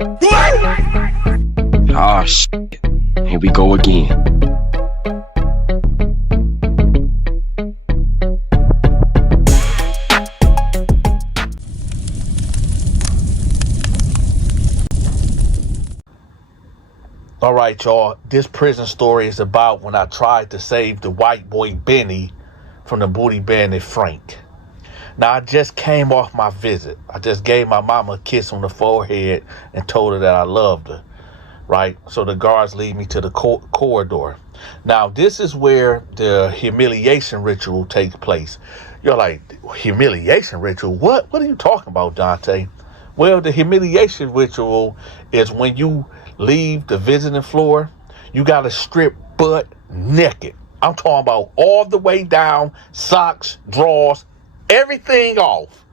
Ah, shit. Here we go again. All right, y'all. This prison story is about when I tried to save the white boy Benny from the booty bandit Frank. Now, I just came off my visit. I just gave my mama a kiss on the forehead and told her that I loved her, right? So the guards lead me to the corridor. Now, this is where the humiliation ritual takes place. You're like, humiliation ritual? What are you talking about, Dante? Well, the humiliation ritual is when you leave the visiting floor, you got to strip butt naked. I'm talking about all the way down, socks, drawers, everything off.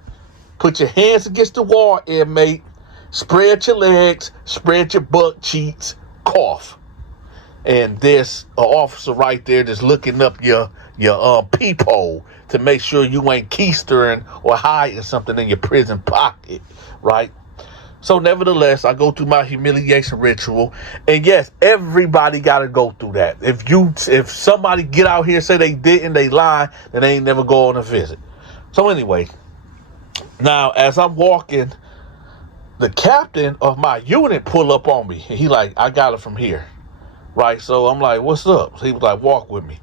Put your hands against the wall, inmate. Spread your legs, spread your butt cheeks, cough. And there's an officer right there that's looking up your peephole to make sure you ain't keystering or hiding something in your prison pocket, right? So nevertheless, I go through my humiliation ritual. And yes, everybody got to go through that. If somebody get out here and say they didn't, they lie, then they ain't never go on a visit. So anyway, now as I'm walking, the captain of my unit pull up on me. He like, I got it from here, right? So I'm like, what's up? So he was like, walk with me.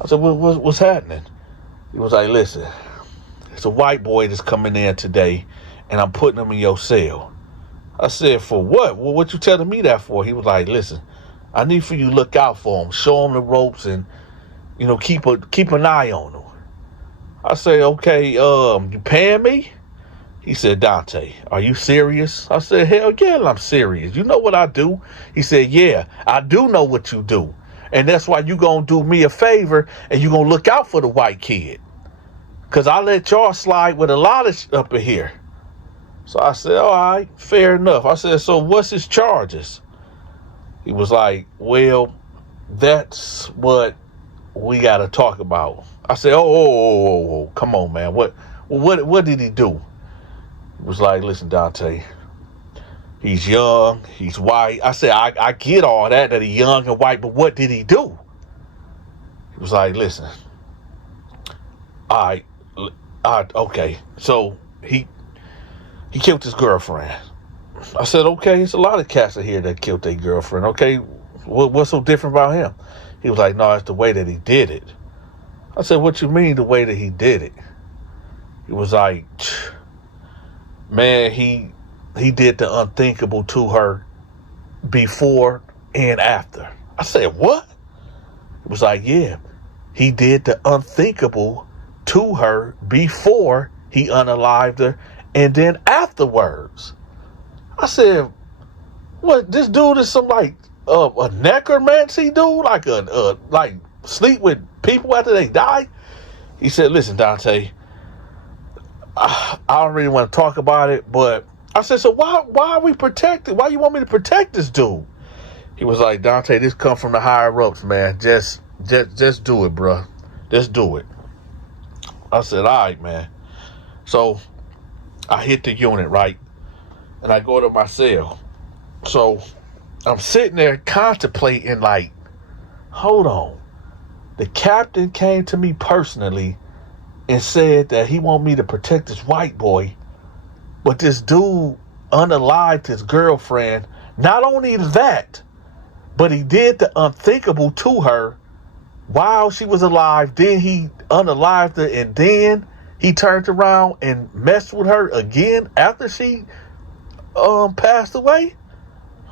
I said, what's happening? He was like, listen, it's a white boy that's coming in today, and I'm putting him in your cell. I said, for what? Well, what you telling me that for? He was like, listen, I need for you to look out for him, show him the ropes, and keep an eye on him. I said, okay, you paying me? He said, Dante, are you serious? I said, hell yeah, I'm serious. You know what I do? He said, yeah, I do know what you do. And that's why you gonna do me a favor and you gonna look out for the white kid. Because I let y'all slide with a lot of up in here. So I said, all right, fair enough. I said, so what's his charges? He was like, well, that's what we got to talk about. I said, oh, come on, man. What did he do? He was like, listen, Dante, he's young, he's white. I said, I get all that he's young and white, but what did he do? He was like, listen, all right, okay. So he killed his girlfriend. I said, okay, it's a lot of cats in here that killed their girlfriend. Okay, what's so different about him? He was like, no, it's the way that he did it. I said, what you mean the way that he did it? He was like, man, he did the unthinkable to her before and after. I said, what? He was like, yeah, he did the unthinkable to her before he unalived her and then afterwards. I said, what, this dude is some like a necromancy dude? Like sleep with people after they die? He said, listen, Dante, I don't really want to talk about it, but I said, so why are we protected? Why you want me to protect this dude? He was like, Dante, this come from the higher ups, man. Just do it, bro. Just do it. I said, all right, man. So I hit the unit, right? And I go to my cell. So I'm sitting there contemplating like, hold on. The captain came to me personally and said that he want me to protect this white boy, but this dude unalived his girlfriend. Not only that, but he did the unthinkable to her while she was alive. Then he unalived her, and then he turned around and messed with her again after she passed away.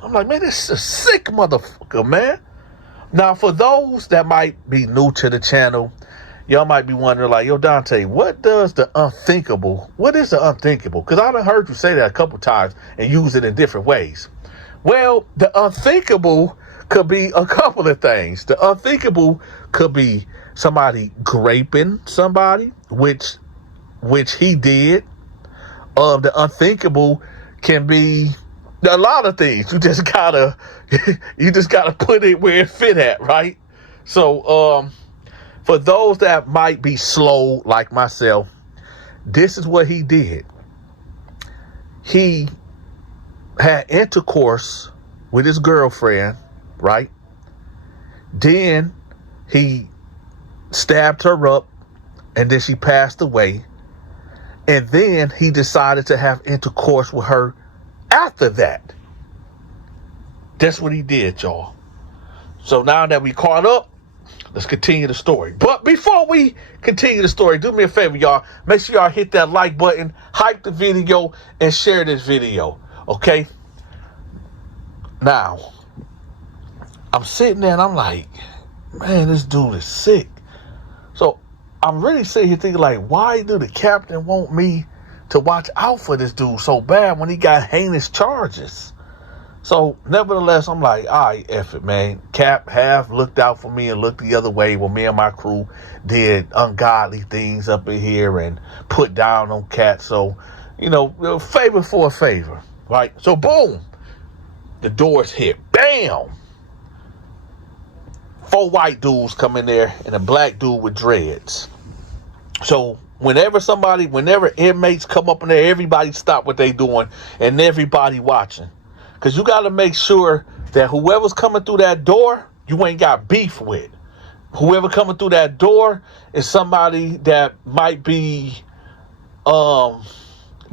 I'm like, man, this is a sick motherfucker, man. Now, for those that might be new to the channel, y'all might be wondering, like, yo, Dante, what is the unthinkable? Because I done heard you say that a couple times and use it in different ways. Well, the unthinkable could be a couple of things. The unthinkable could be somebody graping somebody, which he did. The unthinkable can be a lot of things. You just gotta put it where it fit at, right? So, for those that might be slow like myself, this is what he did. He had intercourse with his girlfriend, right? Then he stabbed her up, and then she passed away. And then he decided to have intercourse with her after that. That's what he did, y'all. So now that we caught up, let's continue the story. But before we continue the story, do me a favor, y'all. Make sure y'all hit that like button, hype the video, and share this video. Okay? Now, I'm sitting there and I'm like, man, this dude is sick. So I'm really sitting here thinking, like, why do the captain want me to watch out for this dude so bad when he got heinous charges? So, nevertheless, I'm like, all right, F it, man. Cap have looked out for me and looked the other way when me and my crew did ungodly things up in here and put down on cats. So, favor for a favor, right? So, boom, the doors hit. Bam! 4 white dudes come in there and a black dude with dreads. So, whenever inmates come up in there, everybody stop what they doing and everybody watching. Because you got to make sure that whoever's coming through that door, you ain't got beef with. Whoever coming through that door is somebody that might be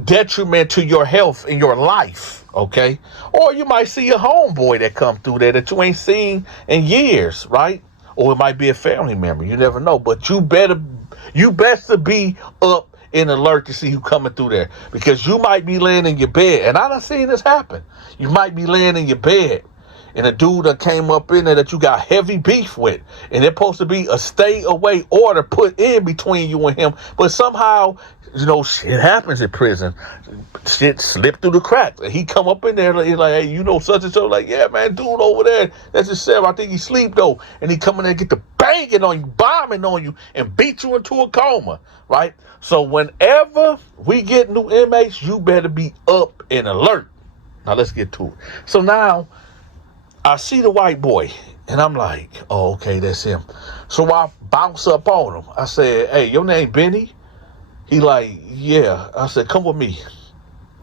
detriment to your health and your life, okay? Or you might see a homeboy that come through there that you ain't seen in years, right? Or it might be a family member. You never know. But you best to be up and alert to see who coming through there, because you might be laying in your bed, and I done seen this happen. You might be laying in your bed, and a dude that came up in there that you got heavy beef with, and it's supposed to be a stay away order put in between you and him, but somehow, shit happens in prison. Shit slipped through the cracks, and he come up in there, and he's like, hey, such and so, like, yeah, man, dude over there, that's his cell, I think he sleep though, and he come in there and get the banging on you, bombing on you, and beat you into a coma, right? So whenever we get new inmates, you better be up and alert. Now let's get to it. So now I see the white boy, and I'm like, oh, okay, that's him. So I bounce up on him. I said, hey, your name Benny? He like, yeah. I said, come with me.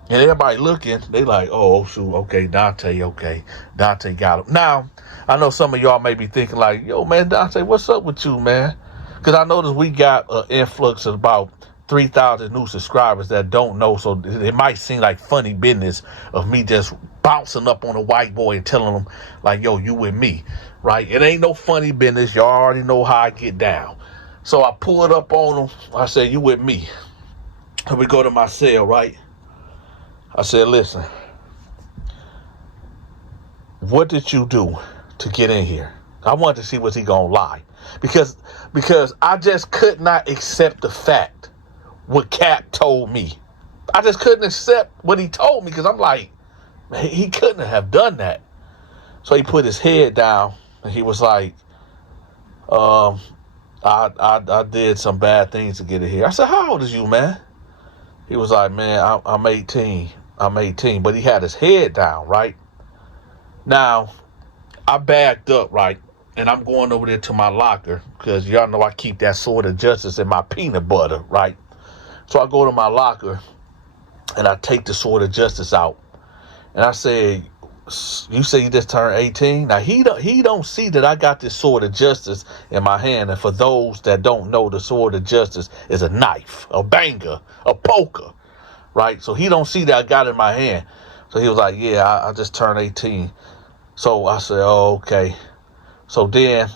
And everybody looking, they like, oh, shoot, okay, Dante, okay. Dante got him. Now, I know some of y'all may be thinking like, yo, man, Dante, what's up with you, man? Because I noticed we got an influx of about 3,000 new subscribers that don't know, so it might seem like funny business of me just bouncing up on a white boy and telling him, like, yo, you with me, right? It ain't no funny business. Y'all already know how I get down. So I pulled up on him. I said, you with me? And we go to my cell, right? I said, listen, what did you do to get in here? I wanted to see was he gonna lie. Because I just could not accept the fact what Cap told me. I just couldn't accept what he told me, because I'm like, man, he couldn't have done that. So he put his head down and he was like, I did some bad things to get in here. I said, how old is you, man? He was like, man, I'm 18. I'm 18. But he had his head down, right? Now, I backed up, right? And I'm going over there to my locker, because y'all know I keep that sword of justice in my peanut butter, right? So I go to my locker and I take the sword of justice out. And I said, you say you just turned 18? Now, he don't see that I got this sword of justice in my hand. And for those that don't know, the sword of justice is a knife, a banger, a poker, right? So he don't see that I got it in my hand. So he was like, yeah, I just turned 18. So I said, oh, okay. So then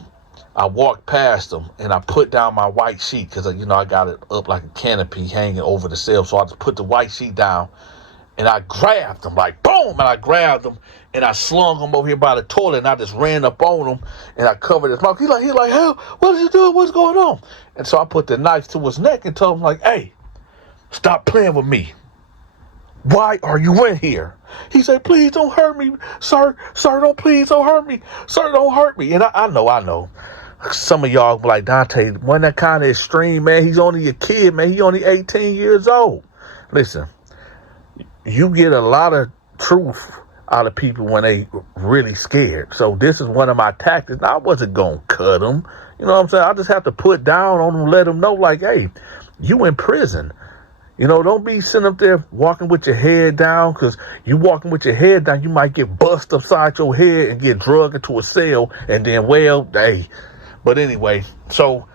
I walked past him and I put down my white sheet, because, I got it up like a canopy hanging over the cell. So I just put the white sheet down and I grabbed him, like, boom. And I grabbed him and I slung him over here by the toilet, and I just ran up on him and I covered his mouth. He like, hey, what is he doing? What's going on? And so I put the knife to his neck and told him, like, hey, stop playing with me. Why are you in here? He said, please don't hurt me, sir. Sir, please don't hurt me. Sir, don't hurt me. And I know. Some of y'all be like, Dante, wasn't that kind of extreme, man? He's only a kid, man. He only 18 years old. Listen, you get a lot of truth out of people when they really scared. So this is one of my tactics. Now, I wasn't going to cut him. You know what I'm saying? I just have to put down on him, let him know, like, hey, you in prison. Don't be sitting up there walking with your head down, because you walking with your head down, you might get bust upside your head and get drugged into a cell, and then, well, hey. But anyway, so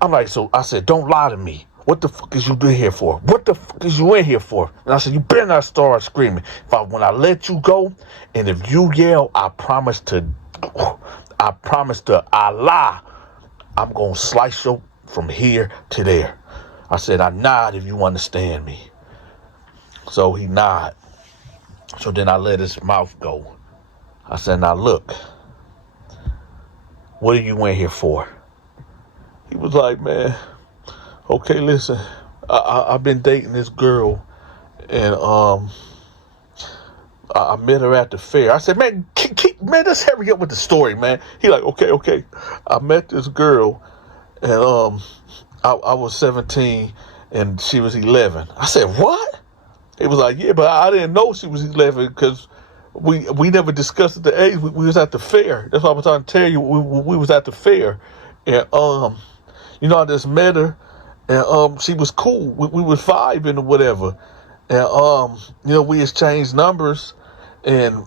I'm like, so I said, don't lie to me. What the fuck is you in here for? What the fuck is you in here for? And I said, you better not start screaming. When I let you go, and if you yell, I promise to Allah, I'm going to slice you from here to there. I said, I nod if you understand me. So he nod. So then I let his mouth go. I said, now look, what are you in here for? He was like, man, okay, listen, I've been dating this girl, and I met her at the fair. I said, man, man, let's hurry up with the story, man. He like, okay. I met this girl, and I was 17 and she was 11. I said, what? He was like, yeah, but I didn't know she was 11 because we never discussed the age. We was at the fair. That's what I was trying to tell you. We was at the fair, and I just met her, and she was cool. We was vibing or whatever, and we exchanged numbers, and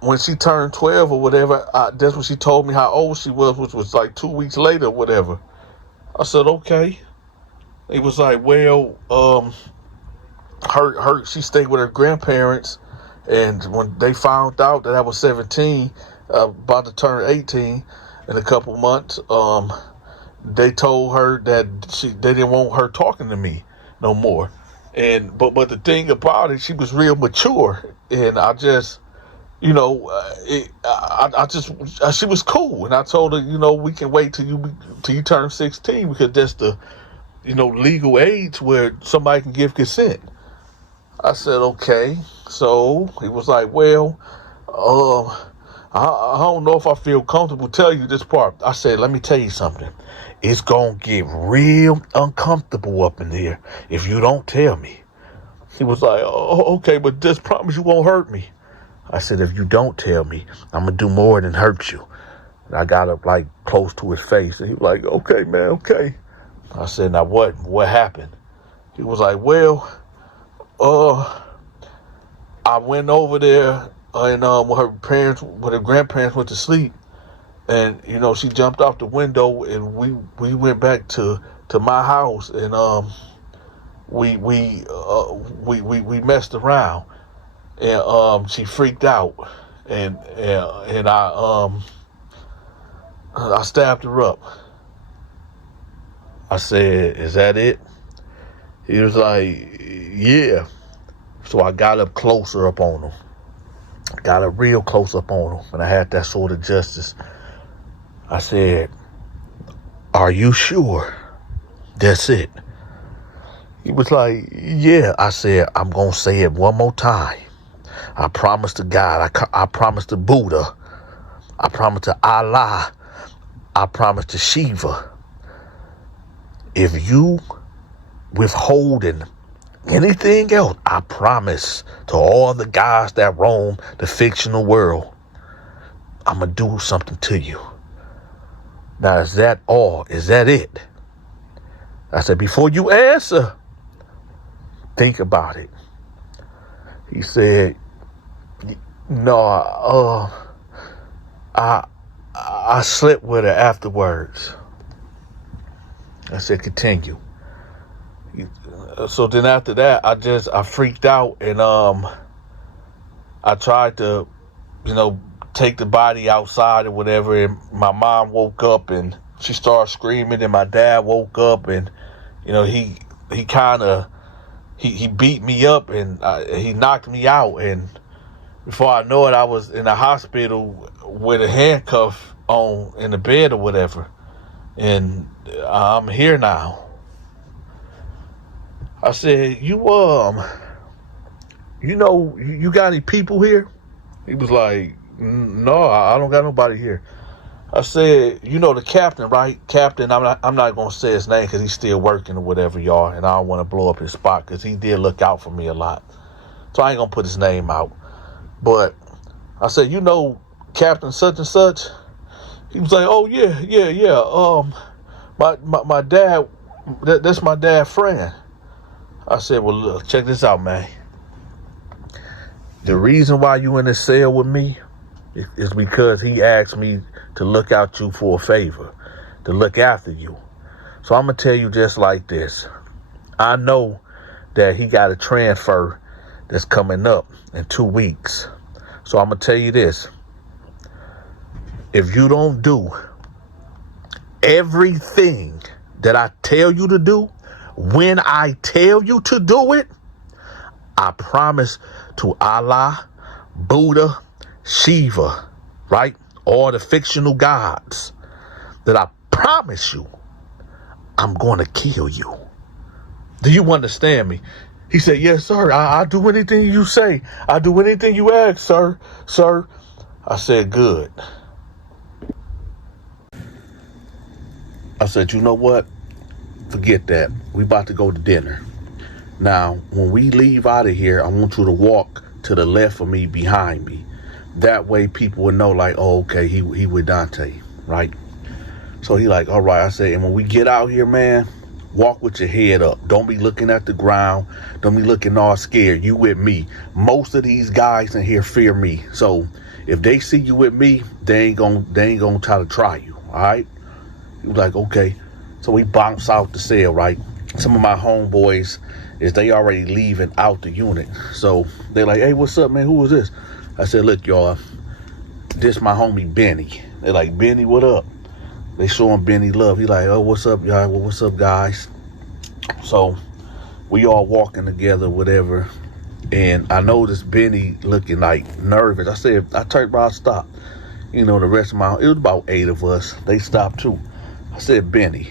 when she turned 12 or whatever, that's when she told me how old she was, which was like 2 weeks later or whatever. I said, okay. He was like, well, she stayed with her grandparents, and when they found out that I was 17, about to turn 18 in a couple months, they told her that they didn't want her talking to me no more. And but the thing about it, she was real mature, and I just, she was cool, and I told her, we can wait till you turn 16, because that's the, legal age where somebody can give consent. I said, okay. So he was like, well, I don't know if I feel comfortable telling you this part. I said, let me tell you something. It's going to get real uncomfortable up in here if you don't tell me. He was like, oh, okay, but just promise you won't hurt me. I said, if you don't tell me, I'm going to do more than hurt you. And I got up like close to his face, and he was like, okay, man, okay. I said, now what happened? He was like, well, I went over there, and when her grandparents went to sleep, and she jumped off the window, and we went back to my house, and we messed around, and she freaked out, and I stabbed her up. I said, is that it? He was like, yeah. So I got up closer up on him. Got up real close up on him. And I had that sort of justice. I said, are you sure that's it? He was like, yeah. I said, I'm going to say it one more time. I promise to God. I promise to Buddha. I promise to Allah. I promise to Shiva. If you withholding anything else, I promise to all the guys that roam the fictional world, I'm going to do something to you. Now, is that all? Is that it? I said, before you answer, think about it. He said, no, I slept with her afterwards. I said, continue. So then after that, I freaked out, and I tried to, take the body outside or whatever, and my mom woke up and she started screaming, and my dad woke up, and he beat me up, and he knocked me out, and before I know it, I was in the hospital with a handcuff on in the bed or whatever, and I'm here now. I said, you got any people here? He was like, no, I don't got nobody here. I said, the captain, right? Captain, I'm not going to say his name because he's still working or whatever, y'all, and I don't want to blow up his spot because he did look out for me a lot. So I ain't going to put his name out. But I said, Captain such and such? He was like, oh, yeah. My dad, that's my dad's friend. I said, well, look, check this out, man. The reason why you in this cell with me is because he asked me to look out you for a favor, to look after you. So I'm going to tell you just like this. I know that he got a transfer that's coming up in 2 weeks. So I'm going to tell you this. If you don't do everything that I tell you to do, when I tell you to do it, I promise to Allah, Buddha, Shiva, right? All the fictional gods, that I promise you, I'm going to kill you. Do you understand me? He said, yes, sir. I'll do anything you say. I'll do anything you ask, sir. Sir. I said, good. I said, you know what? Forget that. We about to go to dinner. Now, when we leave out of here, I want you to walk to the left of me, behind me. That way people would know, like, oh, okay, he with Dante, right? So he like, all right. I said, and when we get out here, man, walk with your head up. Don't be looking at the ground. Don't be looking all scared. You with me. Most of these guys in here fear me. So if they see you with me, they ain't gonna try to try you. All right. He was like, okay. So we bounce out the cell, right? Some of my homeboys they already leaving out the unit. So they're like, hey, what's up, man? Who is this? I said, look, y'all, this my homie Benny. They're like, Benny, what up? They show him Benny love. He like, oh, what's up, y'all? Well, what's up, guys? So we all walking together, whatever. And I noticed Benny looking like nervous. I said, I turned around, stop. You know, the rest of it was about 8 of us. They stopped too. I said, Benny,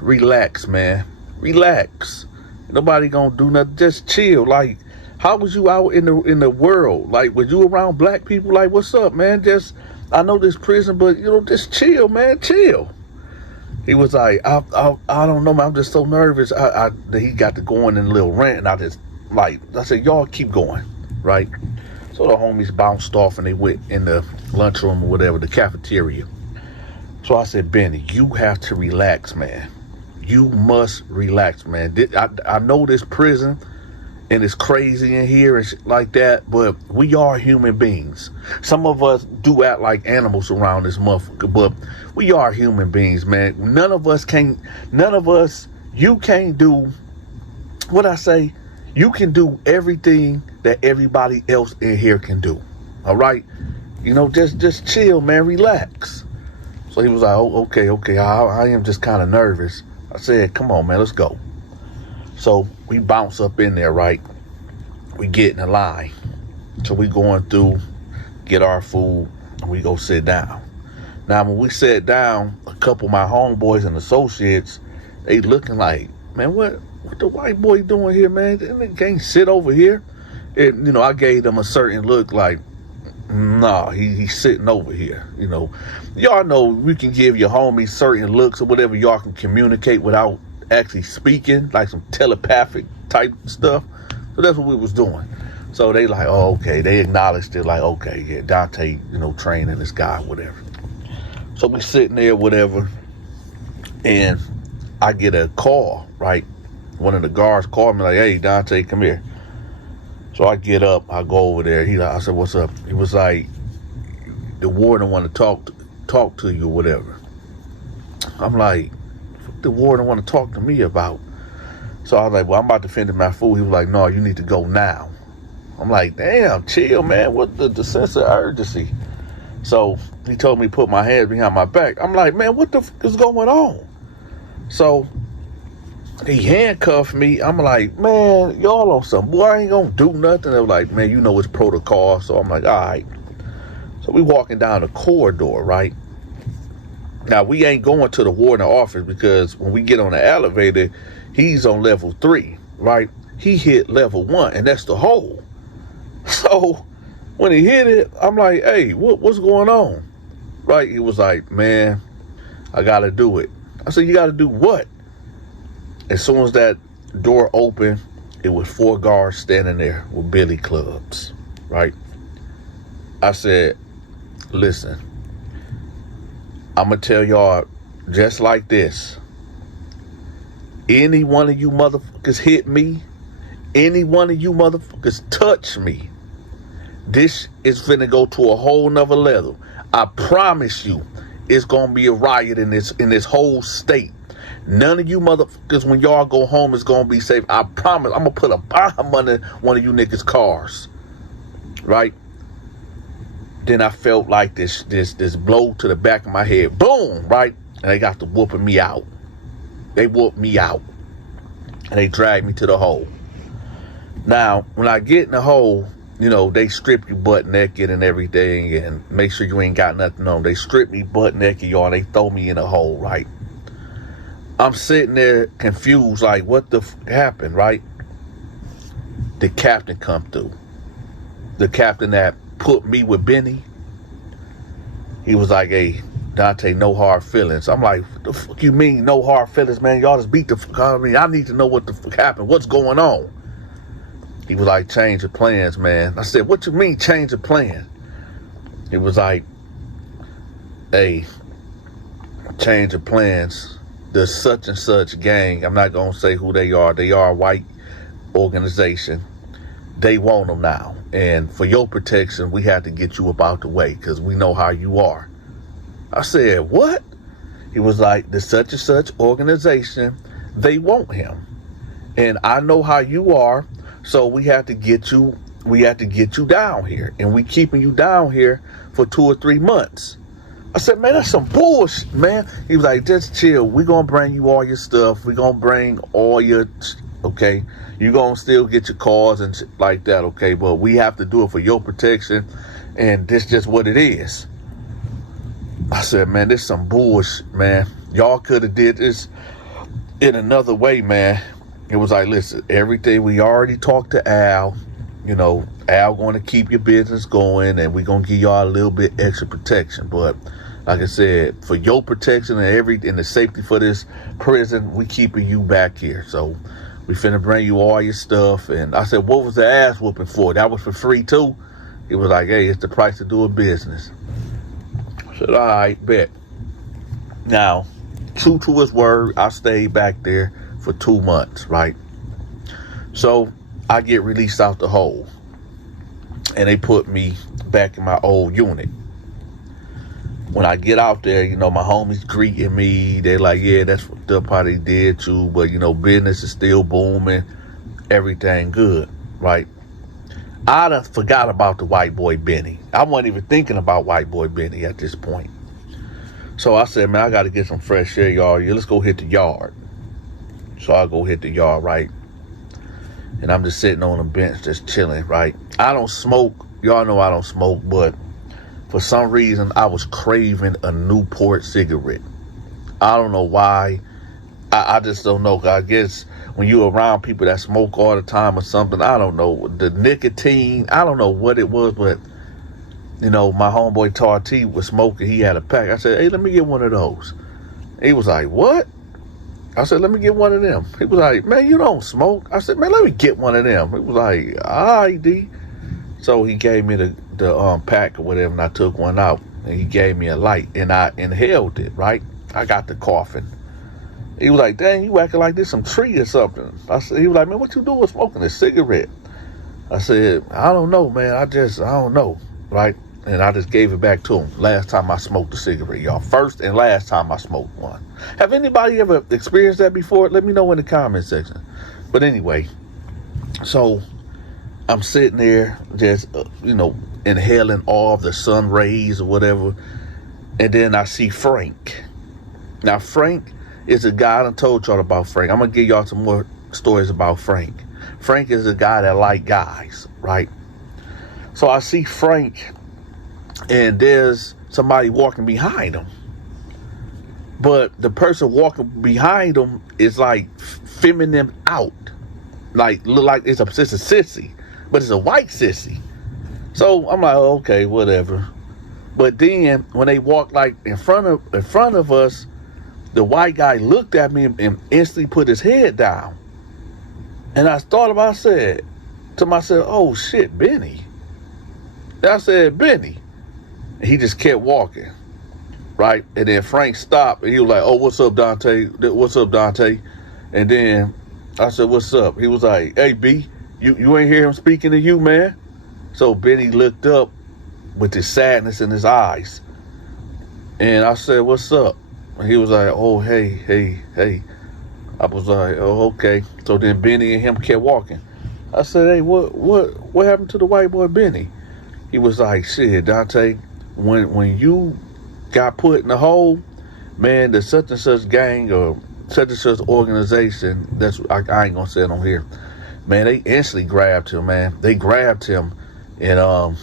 relax, man. Relax. Nobody gonna do nothing. Just chill. Like, how was you out in the world? Like, was you around black people? Like, what's up, man? Just, I know this prison, but, you know, just chill, man. Chill. He was like, I don't know, man. I'm just so nervous. He got to going in a little rant, and I said, y'all keep going, right? So the homies bounced off, and they went in the lunchroom or whatever, the cafeteria. So I said, Benny, you have to relax, man. You must relax, man. I know this prison and it's crazy in here and shit like that, but we are human beings. Some of us do act like animals around this motherfucker, but we are human beings, man. You can't do what I say. You can do everything that everybody else in here can do. All right? You know, just chill, man. Relax. So he was like, oh, okay. I am just kind of nervous. I said, come on, man, let's go. So we bounce up in there, right? We get in the line. So we going through, get our food, and we go sit down. Now, when we sat down, a couple of my homeboys and associates, they looking like, man, what the white boy doing here, man? They can't sit over here. And, you know, I gave them a certain look like, nah, he's sitting over here. You know, y'all know we can give your homies certain looks or whatever. Y'all can communicate without actually speaking, like some telepathic type stuff. So that's what we was doing. So they like, oh, okay. They acknowledged it, like, okay, yeah, Dante, you know, training this guy, whatever. So we sitting there, whatever, and I get a call, right? One of the guards called me like, hey, Dante, come here. So I get up, I go over there. I said, what's up? He was like, the warden want to talk to you or whatever. I'm like, what the warden want to talk to me about? So I was like, well, I'm about to finish my food. He was like, no, you need to go now. I'm like, damn, chill, man. What the sense of urgency? So he told me to put my hands behind my back. I'm like, man, what the fuck is going on? So he handcuffed me. I'm like, man, y'all on some, boy, I ain't gonna do nothing. They were like, man, you know it's protocol. So I'm like, all right. So we walking down the corridor, right? Now, we ain't going to the warden office because when we get on the elevator, he's on level 3, right? He hit level 1, and that's the hole. So when he hit it, I'm like, hey, what's going on? Right? He was like, man, I got to do it. I said, you got to do what? As soon as that door opened, it was 4 guards standing there with billy clubs, right? I said, listen, I'm going to tell y'all just like this. Any one of you motherfuckers hit me, any one of you motherfuckers touch me, this is finna go to a whole nother level. I promise you, it's gonna be a riot in this whole state. None of you motherfuckers, when y'all go home, is gonna be safe. I promise. I'm gonna put a bomb under one of you niggas' cars, right? Then I felt like this blow to the back of my head, boom, right? And they got to whooping me out. They whooped me out, and they dragged me to the hole. Now, when I get in the hole, you know, they strip you butt naked and everything and make sure you ain't got nothing on. They strip me butt naked, y'all. They throw me in a hole, right? I'm sitting there confused, like, what the happened, right? The captain come through. The captain that put me with Benny. He was like, hey, Dante, no hard feelings. I'm like, what the fuck you mean, no hard feelings, man? Y'all just beat the fuck out of me. I need to know what the fuck happened. What's going on? He was like, change of plans, man. I said, what you mean, change of plans? He was like, hey, change of plans. The such and such gang, I'm not going to say who they are. They are a white organization. They want them now. And for your protection, we had to get you up out the way because we know how you are. I said, what? He was like, the such and such organization, they want him. And I know how you are. So we have to get you down here. And we keeping you down here for 2 or 3 months. I said, man, that's some bullshit, man. He was like, just chill. We're going to bring you all your stuff. We're going to bring all your, okay? You're going to still get your cars and shit like that, okay? But we have to do it for your protection. And this just what it is. I said, man, this some bullshit, man. Y'all could have did this in another way, man. It was like, listen, everything, we already talked to Al. You know, Al going to keep your business going, and we're going to give y'all a little bit extra protection. But like I said, for your protection and the safety for this prison, we keeping you back here. So we finna bring you all your stuff. And I said, what was the ass whooping for? That was for free too? He was like, hey, it's the price to do a business. I said, all right, bet. Now, true to his word, I stayed back there for 2 months, right? So I get released out the hole, and they put me back in my old unit. When I get out there, you know, my homies greeting me. They're like, yeah, that's fucked up how they did you, but, you know, business is still booming. Everything good, right? I done forgot about the white boy Benny. I wasn't even thinking about white boy Benny at this point. So I said, man, I got to get some fresh air, y'all. Yeah, let's go hit the yard. So I go hit the yard, right? And I'm just sitting on a bench, just chilling, right? I don't smoke. Y'all know I don't smoke, but for some reason, I was craving a Newport cigarette. I don't know why. I just don't know. I guess when you're around people that smoke all the time or something, I don't know. The nicotine, I don't know what it was, but, you know, my homeboy Tarty was smoking. He had a pack. I said, hey, let me get one of those. He was like, what? I said, let me get one of them. He was like, man, you don't smoke. I said, man, let me get one of them. He was like, all right, D. So he gave me the pack or whatever, and I took one out, and he gave me a light, and I inhaled it, right? I got the coughing. He was like, dang, you acting like this some tree or something. He was like, man, what you doing smoking a cigarette? I said, I don't know, man. I don't know, right? And I just gave it back to him. Last time I smoked a cigarette, y'all. First and last time I smoked one. Have anybody ever experienced that before? Let me know in the comment section. But anyway, so I'm sitting there just, you know, inhaling all of the sun rays or whatever. And then I see Frank. Now, Frank is a guy, I done told y'all about Frank. I'm going to give y'all some more stories about Frank. Frank is a guy that like guys, right? So I see Frank, and there's somebody walking behind him. But the person walking behind him is like feminine out. Like, look like it's a sissy. But it's a white sissy. So I'm like, okay, whatever. But then when they walked like in front of us, the white guy looked at me and instantly put his head down. And I thought about, I said to myself, oh shit, Benny. And I said, Benny. And he just kept walking, right? And then Frank stopped, and he was like, oh, what's up, Dante? What's up, Dante? And then I said, what's up? He was like, hey, B. You ain't hear him speaking to you, man? So Benny looked up with this sadness in his eyes. And I said, what's up? And he was like, oh, hey. I was like, oh, okay. So then Benny and him kept walking. I said, hey, what happened to the white boy Benny? He was like, shit, Dante, when you got put in the hole, man, the such and such gang or such and such organization, I ain't gonna say it on here, man, they instantly grabbed him, man. They grabbed him and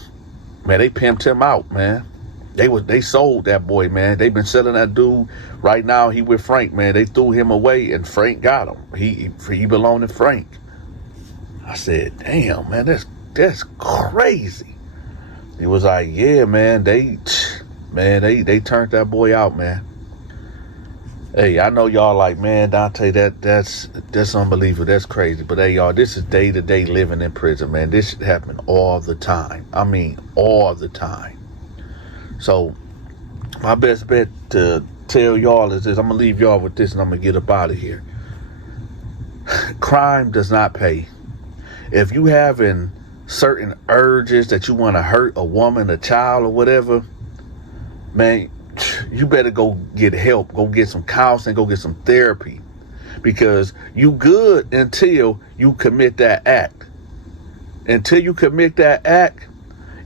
man, they pimped him out, man. They sold that boy, man. They been selling that dude. Right now he with Frank, man. They threw him away and Frank got him. He belonged to Frank. I said, damn, man, that's crazy. He was like, yeah, man, they turned that boy out, man. Hey, I know y'all like, man, Dante, that's unbelievable. That's crazy. But hey, y'all, this is day-to-day living in prison, man. This shit happen all the time. I mean, all the time. So my best bet to tell y'all is this. I'm going to leave y'all with this and I'm going to get up out of here. Crime does not pay. If you having certain urges that you want to hurt a woman, a child, or whatever, man, you better go get help. Go get some counseling. Go get some therapy. Because you good until you commit that act. Until you commit that act,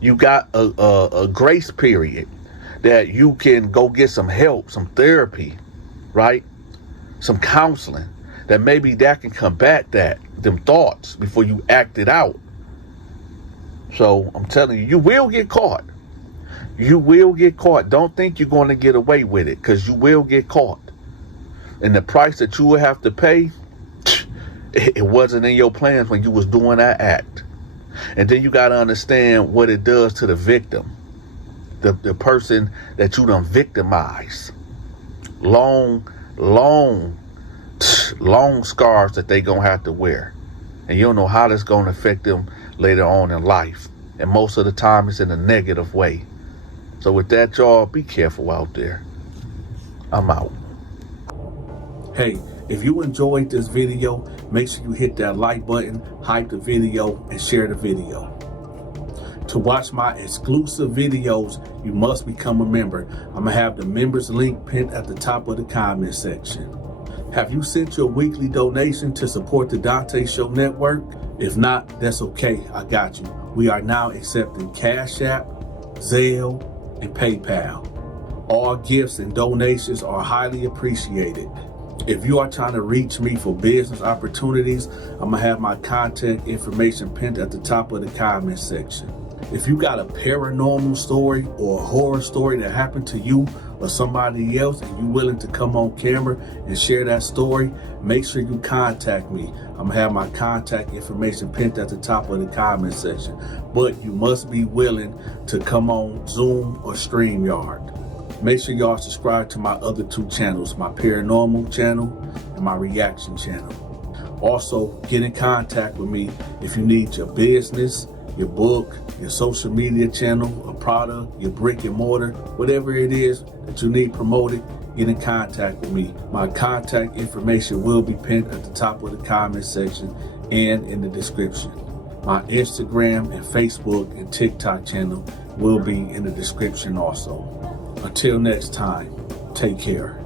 you got a grace period that you can go get some help, some therapy, right? Some counseling that maybe that can combat them thoughts before you act it out. So I'm telling you, you will get caught. You will get caught. Don't think you're going to get away with it, because you will get caught. And the price that you will have to pay, it wasn't in your plans when you was doing that act. And then you got to understand what it does to the victim, the person that you done victimized. Long scars that they gonna have to wear. And you don't know how that's gonna affect them later on in life. And most of the time it's in a negative way. So with that, y'all, be careful out there. I'm out. Hey, if you enjoyed this video, make sure you hit that like button, hype the video, and share the video. To watch my exclusive videos, you must become a member. I'm gonna have the members link pinned at the top of the comment section. Have you sent your weekly donation to support the Donta Show Network? If not, that's okay, I got you. We are now accepting Cash App, Zelle, and PayPal. All gifts and donations are highly appreciated. If you are trying to reach me for business opportunities, I'm gonna have my contact information pinned at the top of the comment section. If you got a paranormal story or a horror story that happened to you or somebody else and you're willing to come on camera and share that story, make sure you contact me. I'm gonna have my contact information pinned at the top of the comment section. But you must be willing to come on Zoom or StreamYard. Make sure y'all subscribe to my other two channels, my paranormal channel and my reaction channel. Also, get in contact with me if you need your business, your book, your social media channel, a product, your brick and mortar, whatever it is that you need promoted, get in contact with me. My contact information will be pinned at the top of the comment section and in the description. My Instagram and Facebook and TikTok channel will be in the description also. Until next time, take care.